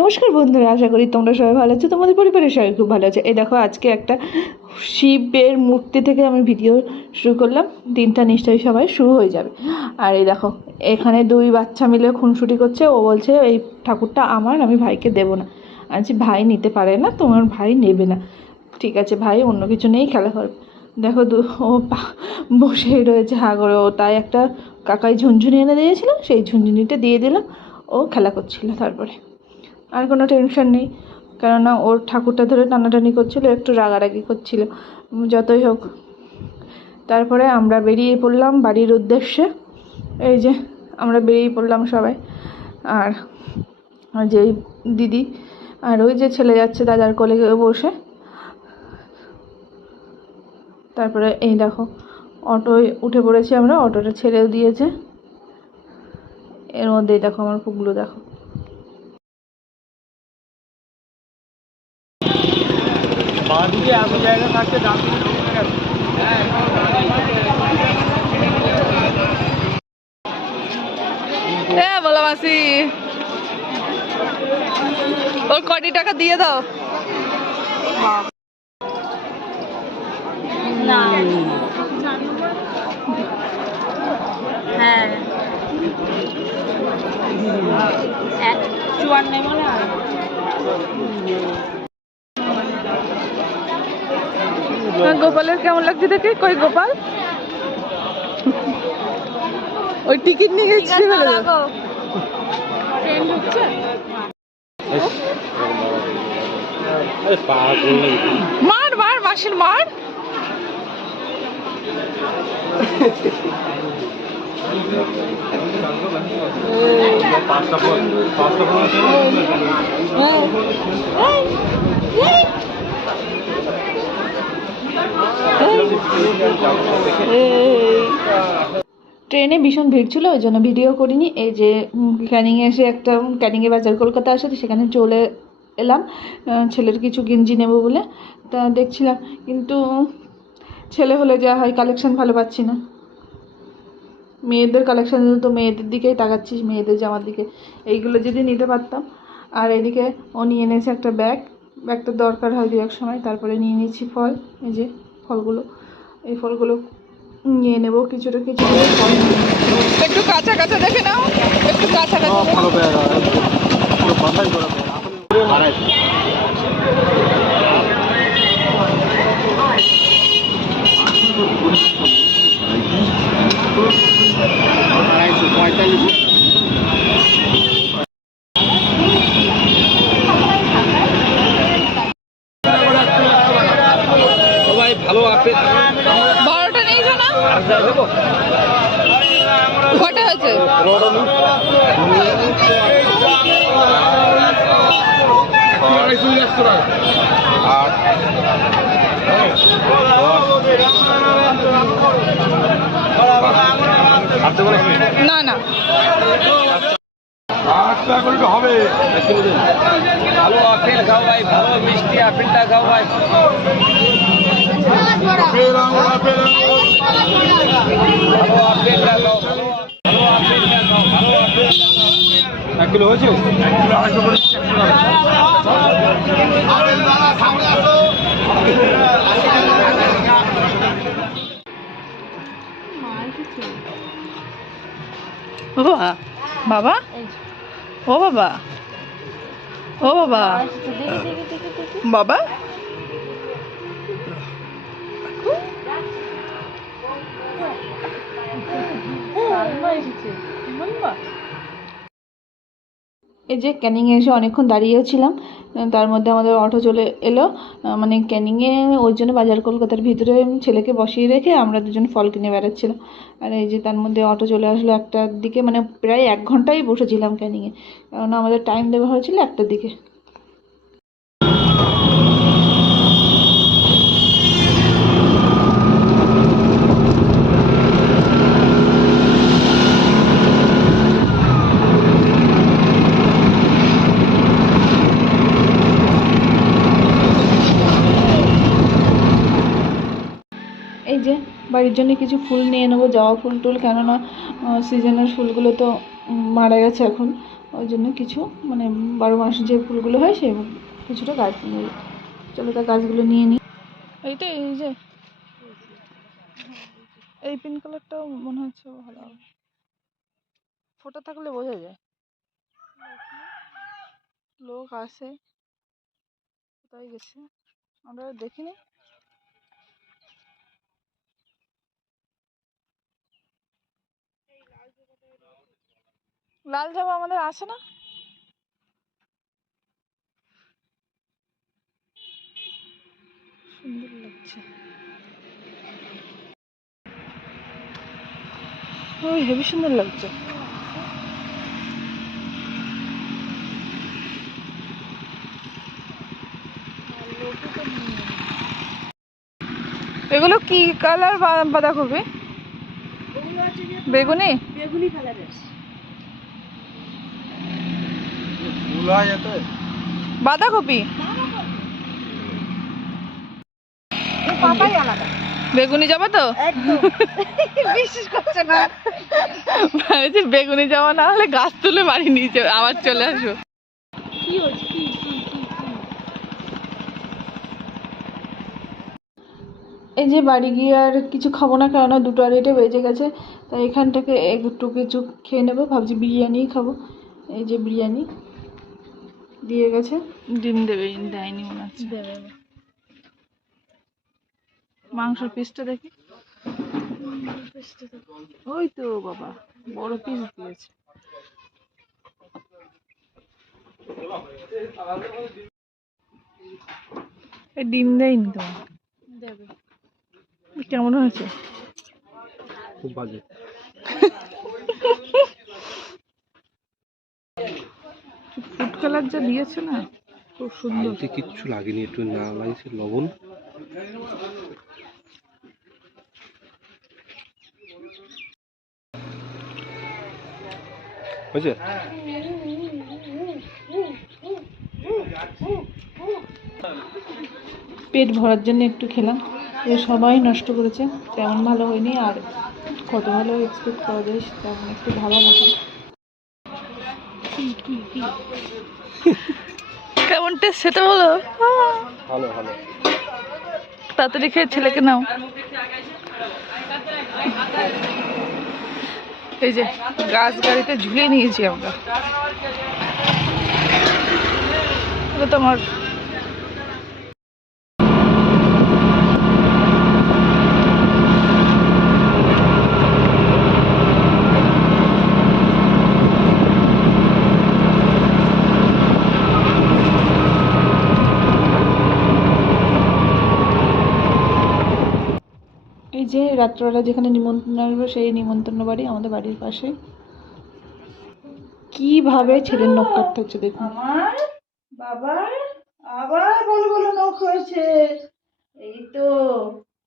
নমস্কার বন্ধুরা, আশা করি তোমরা সবাই ভালো আছো, তোমাদের পরিবারের সবাই খুব ভালো আছে। এই দেখো, আজকে একটা শিবের মূর্তি থেকে আমি ভিডিও শুরু করলাম। দিনটা নিশ্চয়ই সবাই শুরু হয়ে যাবে। আর এই দেখো, এখানে দুই বাচ্চা মিলে খুনসুটি করছে। ও বলছে এই ঠাকুরটা আমার, আমি ভাইকে দেবো না। আজ ভাই নিতে পারে না, তোমার ভাই নেবে না। ঠিক আছে, ভাই অন্য কিছু নেই, খেলা করবে। দেখো ও বসেই রয়েছে হা করে। ও তাই একটা কাকাই ঝুনঝুনি এনে দিয়েছিল, সেই ঝুনঝুনিটা দিয়ে দিলাম। ও খেলা করছিল। তারপরে আর কোনো টেনশন নেই, কেননা ওর ঠাকুরটা ধরে টানাটানি করছিল, একটু রাগারাগি করছিল। যতই হোক, তারপরে আমরা বেরিয়ে পড়লাম বাড়ির উদ্দেশ্যে। এই যে আমরা বেরিয়ে পড়লাম সবাই। আর যে দিদি আর ওই যে ছেলে যাচ্ছে দাদার কোলে বসে। তারপরে এই দেখো, অটোয় উঠে পড়েছি আমরা, অটোটা ছেড়েও দিয়েছে। এর মধ্যেই দেখো আমার পুগলু, দেখো বাদিকে এত জায়গা থাকতে দাম বলো মাসি, ওর কটি টাকা দিয়ে দাও। না হ্যাঁ 54 মনে হয়। গোপালের কেমন লাগছে দেখে? কই গোপাল? ওই টিকিট নিয়ে গেছি। মার মার মাসির মার। ট্রেনে ভীষণ ভিড় ছিল, ওই জন্য ভিডিও করিনি। এই যে ক্যানিংয়ে এসে একটা ক্যানিংয়ে বাজার কলকাতা আসে, সেখানে চলে এলাম ছেলের কিছু গেঞ্জি নেব বলে। তা দেখছিলাম, কিন্তু ছেলে হলে যা হয়, কালেকশন ভালো পাচ্ছি না। মেয়েদের কালেকশন তো মেয়েদের দিকেই তাকাচ্ছিস, মেয়েদের জামার দিকে। এইগুলো যদি নিতে পারতাম। আর এদিকে ও নিয়ে এনেছে একটা ব্যাগটা দরকার হয় দু এক সময়। তারপরে নিয়ে নিয়েছি ফল, এই যে ফলগুলো, এই ফলগুলো নিয়ে নেবো কিছুটা ফল। একটু কাঁচা কাঁচা দেখে নাও, একটু কাঁচা কাঁচা। ভালো আপেল 12টা নিয়েছো না? কটা হয়েছে? না না, হবে। ভালো আপেল খাও ভাই, ভালো মিষ্টি আপেলটা খাও ভাই। ভালো আপেলটা খাও, ভালো আপেলটা খাও, ভালো আপেলটা খাও। 1 কিলো হয়েছে? 1 কিলো 250 করে। বাবা বাবা, ও বাবা, ও বাবা, বাবা এই যে ক্যানিংয়ে এসে অনেকক্ষণ দাঁড়িয়েও ছিলাম। তার মধ্যে আমাদের অটো চলে এলো। মানে ক্যানিংয়ে ওই জন্য বাজার কলকাতার ভিতরে ছেলেকে বসিয়ে রেখে আমরা দুজন ফল কিনে বেড়াচ্ছিলাম। আর এই যে তার মধ্যে অটো চলে আসলো 1টার দিকে, মানে প্রায় 1 ঘন্টাই বসেছিলাম ক্যানিংয়ে, কারণ আমাদের টাইম দেওয়া হয়েছিল 1টার দিকে। এই যে বাড়ির জন্য কিছু ফুল নিয়ে নেবো, জবা ফুল টুল, কেননা সিজনের ফুলগুলো তো মারা গেছে এখন, ওই জন্য কিছু মানে 12 মাস যে ফুলগুলো হয় সেই কিছুটা গাছ নিয়ে, চলো তা গাছগুলো নিয়ে নিই। এইটা এই যে এই পিঙ্ক কালারটাও মনে হচ্ছে ভালো হবে, ফোটা থাকলে বোঝা যায়। লোক আসে, কোথায় গেছে আমরা দেখিনি। লাল জবা আমাদের আসে না। সুন্দর লাগছে, ওই হেবি সুন্দর লাগছে। এগুলো কি কালার বাঁধাকপি? বেগুনি। বেগুনি কালারের ফুল হয় এতে? বাঁধাকপি পাতাই আলাদা। বেগুনি জবা তো একদম বিশ্বাস করছে না। ভাবছি বেগুনি জবা না হলে গাছ তুলে বাড়ি নিয়ে আবার চলে আসবো। কি হচ্ছে কি কি কি এই যে বাড়ি গিয়ে আর কিছু খাবো না, কেননা 2টা আড়াইটে বেজে গেছে। তাই এখান থেকে একটু কিছু খেয়ে নেবো, ভাবছি বিরিয়ানিই খাবো। এই যে বিরিয়ানি দিয়ে গেছে, ডিম দেবে, দেয়নি মনে হচ্ছে। দেবে মাংসের পিসটা দেখি, ওই তো বাবা বড় পিস দিয়েছে। এই ডিম দেয়নি তো, দেবে। কেমন হয়েছে? খুব বাজে। ফুড কালার যা দিয়েছে না, খুব সুন্দর। আলুতে কিচ্ছু লাগেনি, একটু না লাগছে লবণ। হয়েছে? পেট ভরার জন্য একটু খেলাম, এ সবাই নষ্ট করেছে, তেমন ভালো হয়নি। আর কত ভালো এক্সপেক্ট করা যায় তেমন একটু ভাবা মতো। কেমন টেস্ট সেটা বলো। ভালো ভালো। তাড়াতাড়ি খেয়ে ছেলেকে নাও। এই যে গাছ গাড়িতে ঝুলিয়ে নিয়েছি আমরা, এটা তোমার। এই যে রাত্রবেলা যেখানে নিমন্ত্রণ আসবে সেই নিমন্ত্রণ বাড়ি আমাদের বাড়ির পাশে। কিভাবে ছেলের নখ কাটতে হচ্ছে দেখুন। আমার বাবার আবার বলো বলো নখ হয়েছে, এই তো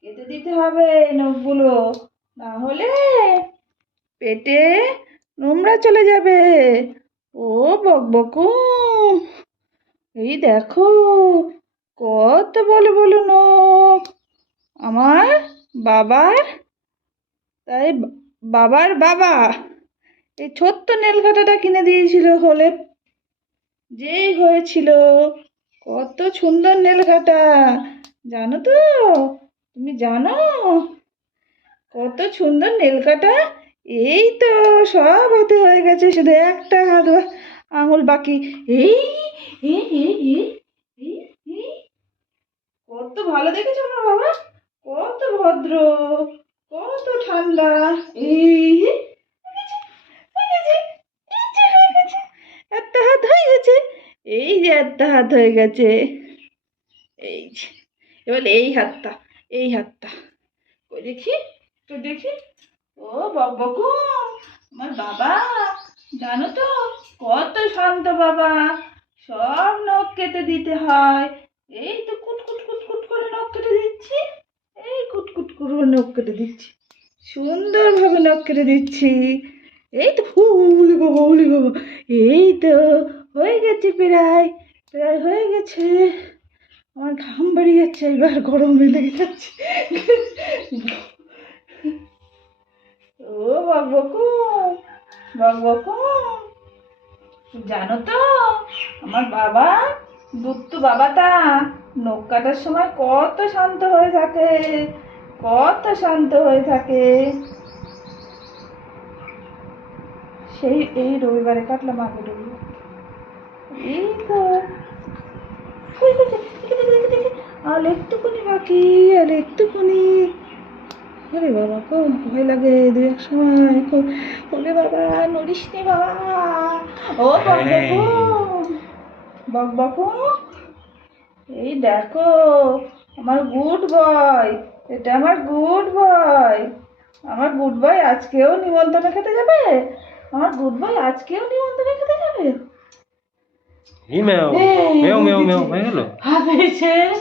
কেটে দিতে হবে নখগুলো, না হলে পেটে নোংরা চলে যাবে। ও বকবকু, এই দেখো কত বলো বলো নখ আমার বাবার। তাই বাবার বাবা এই ছোট্ট নেল কাঁটাটা কিনে দিয়েছিল হলে যেই হয়েছিল। কত সুন্দর নেল কাঁটা, জানো তো? তুমি জানো কত সুন্দর নেল কাঁটা? এই তো সব হাতে হয়ে গেছে, শুধু একটা হাত আঙুল বাকি। এই এই এই এই এই এই, কত ভালো দেখেছো আমার বাবা, কত ভদ্র, কত ঠান্ডা। এই একটা হাত হয়ে গেছে, এই যে একটা হাত হয়ে গেছে, এই যে এবার এই হাতটা, এই হাতটা কই দেখি, তো দেখি। ও বকবকু, আমার বাবা জানো তো কত শান্ত বাবা, সব নখ কেটে দিতে হয়। এই তো কুটকুট কুটকুট করে নখ কেটে দিচ্ছি, এই কুটকুট করে নখ কেটে দিচ্ছি, সুন্দরভাবে নখ কেটে দিচ্ছি। এই তো উলি বাবা উলি বাবা, এই তো হয়ে গেছে, প্রায় প্রায় হয়ে গেছে। আমার ঘাম বেরিয়ে যাচ্ছে, এবার গরমে লেগে যাচ্ছে। ও বকবকু বকবকু, জানো তো আমার বাবা দুত্তু বাবাটা নখ কাটার সময় কত শান্ত হয়ে থাকে, কত শান্ত হয়ে থাকে। সেই এই রবিবারে কাটলাম, আগে রবিবার। এই তো কই কই দেখি দেখি দেখি দেখি, আর একটুকুনি বাকি, আর একটুকুনি। আরে বাবা কো ভয় লাগে দু এক সময়। ওরে বাবা নড়িস নে বাবা। ও বকবকু, বকবকু, এই দেখো আমার গুড বয়, এটা আমার গুড বয়। আমার গুড বয় আজকেও নিমন্ত্রণ খেতে যাবে, আমার গুড বয় আজকেও নিমন্ত্রণ খেতে যাবে। ই মেও মেও মেও মেও হয়ে গেল। হবে শেষ।